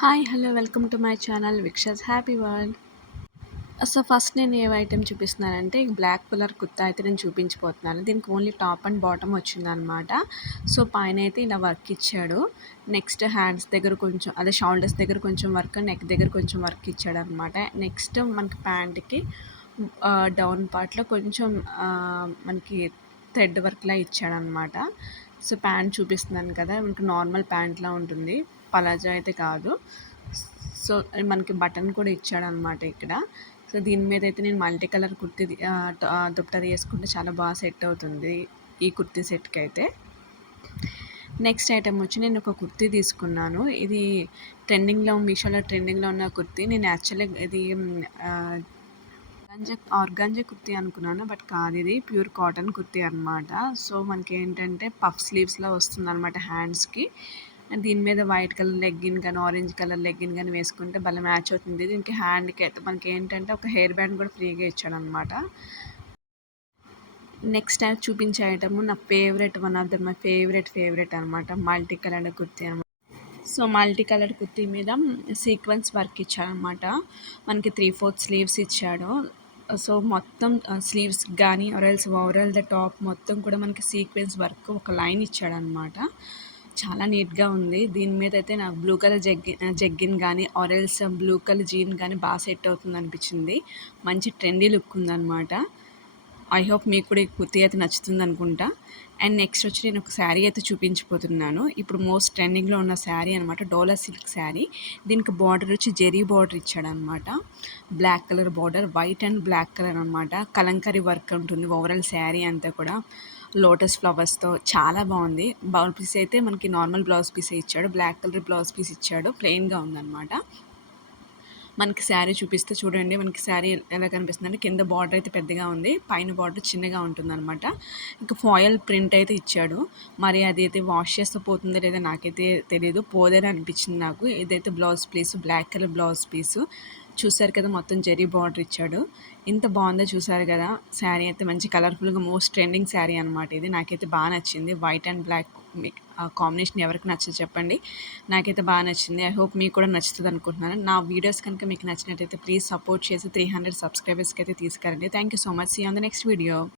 Hi hello welcome to my channel విక్షస్ happy world. So first నేను ఏ item చూపిస్తున్నానంటే బ్లాక్ కలర్ కుర్తా అయితే నేను చూపించిపోతున్నాను. దీనికి ఓన్లీ టాప్ అండ్ బాటమ్ వచ్చిందనమాట. సో పైన అయితే ఇలా వర్క్ ఇచ్చాడు. నెక్స్ట్ హ్యాండ్స్ దగ్గర కొంచెం అదే షోల్డర్స్ దగ్గర కొంచెం వర్క్, నెక్ దగ్గర కొంచెం వర్క్ ఇచ్చాడు అనమాట. నెక్స్ట్ మనకి ప్యాంట్కి డౌన్ పార్ట్లో కొంచెం మనకి థ్రెడ్ వర్క్లా ఇచ్చాడనమాట. సో ప్యాంట్ చూపిస్తున్నాను కదా, మనకి నార్మల్ ప్యాంట్లా ఉంటుంది, పలాజో అయితే కాదు. సో మనకి బటన్ కూడా ఇచ్చాడనమాట ఇక్కడ. సో దీని మీద అయితే నేను మల్టీ కలర్ కుర్తీ దుపట్టా వేసుకుంటే చాలా బాగా సెట్ అవుతుంది ఈ కుర్తీ సెట్కి అయితే. నెక్స్ట్ ఐటమ్ వచ్చి నేను ఒక కుర్తీ తీసుకున్నాను. ఇది ట్రెండింగ్లో, మీషోలో ట్రెండింగ్లో ఉన్న కుర్తీ. నేను యాక్చువల్లీ ఇది ఆర్గాంజా కుర్తీ అనుకున్నాను, బట్ కాదు, ఇది ప్యూర్ కాటన్ కుర్తీ అనమాట. సో మనకి ఏంటంటే పఫ్ స్లీవ్స్లో వస్తుంది అనమాట హ్యాండ్స్కి. దీని మీద వైట్ కలర్ లెగ్గిన్ కానీ ఆరెంజ్ కలర్ లెగ్గిన్ కానీ వేసుకుంటే భలే మ్యాచ్ అవుతుంది. దీనికి హ్యాండ్కి అయితే మనకి ఏంటంటే ఒక హెయిర్ బ్యాండ్ కూడా ఫ్రీగా ఇచ్చాడనమాట. నెక్స్ట్ చూపించే ఐటమ్ నా favourite, one of the my favourite అనమాట, మల్టీ కలర్ కుర్తీ అనమాట. సో మల్టీ కలర్ కుర్తీ మీద సీక్వెన్స్ వర్క్ ఇచ్చాడనమాట. మనకి 3/4 స్లీవ్స్ ఇచ్చాడు. సో మొత్తం స్లీవ్స్ కానీ ఆర్ఎల్స్ ఓవరాల్ ద టాప్ మొత్తం కూడా మనకి సీక్వెన్స్ వర్క్ ఒక లైన్ ఇచ్చాడనమాట. చాలా నీట్గా ఉంది. దీని మీద అయితే నాకు బ్లూ కలర్ జగ్గిన్ కానీ ఆరెల్స్ బ్లూ కలర్ జీన్ కానీ బాగా సెట్ అవుతుంది అనిపించింది. మంచి ట్రెండీ లుక్ ఉందన్నమాట. ఐ హోప్ మీకు కూడా ఈ కుర్తీ అయితే నచ్చుతుంది అనుకుంటా. అండ్ నెక్స్ట్ వచ్చి నేను ఒక శారీ అయితే చూపించిపోతున్నాను. ఇప్పుడు మోస్ట్ ట్రెండింగ్లో ఉన్న శారీ అనమాట, డోలా సిల్క్ శారీ. దీనికి బార్డర్ వచ్చి జెరీ బార్డర్ ఇచ్చాడనమాట. Black colour border, white and black colour అనమాట. కలంకరీ వర్క్ ఉంటుంది ఓవరాల్ శారీ అంతా కూడా, లోటస్ ఫ్లవర్స్తో చాలా బాగుంది. బ్లౌజ్ పీస్ అయితే మనకి నార్మల్ బ్లౌజ్ పీసే ఇచ్చాడు, బ్లాక్ కలర్ బ్లౌజ్ పీస్ ఇచ్చాడు, ప్లెయిన్గా ఉందన్నమాట. మనకి శారీ చూపిస్తే చూడండి, మనకి శారీ ఎలా కనిపిస్తుంది అంటే కింద బార్డర్ అయితే పెద్దగా ఉంది, పైన బార్డర్ చిన్నగా ఉంటుందన్నమాట. ఇంకా ఫాయిల్ ప్రింట్ అయితే ఇచ్చాడు. మరి అది అయితే వాష్ చేస్తే పోతుందో లేదో నాకైతే తెలియదు, పోదని అనిపించింది నాకు. ఇదైతే blouse piece, black colour blouse piece. చూసారు కదా, మొత్తం జెరీ బార్డర్ ఇచ్చాడు. ఇంత బాగుందో చూసారు కదా. శారీ అయితే మంచి కలర్ఫుల్గా మోస్ట్ ట్రెండింగ్ శారీ అనమాట ఇది. నాకైతే బాగా నచ్చింది. వైట్ అండ్ బ్లాక్ కాంబినేషన్ ఎవరికి నచ్చదు చెప్పండి, నాకైతే బాగా నచ్చింది. ఐ హోప్ మీకు కూడా నచ్చుతుంది అనుకుంటున్నాను. నా వీడియోస్ కనుక మీకు నచ్చినట్టయితే ప్లీజ్ సపోర్ట్ చేసి 300 సబ్స్క్రైబర్స్కి అయితే తీసుకురండి. Thank you so much. See on the next video.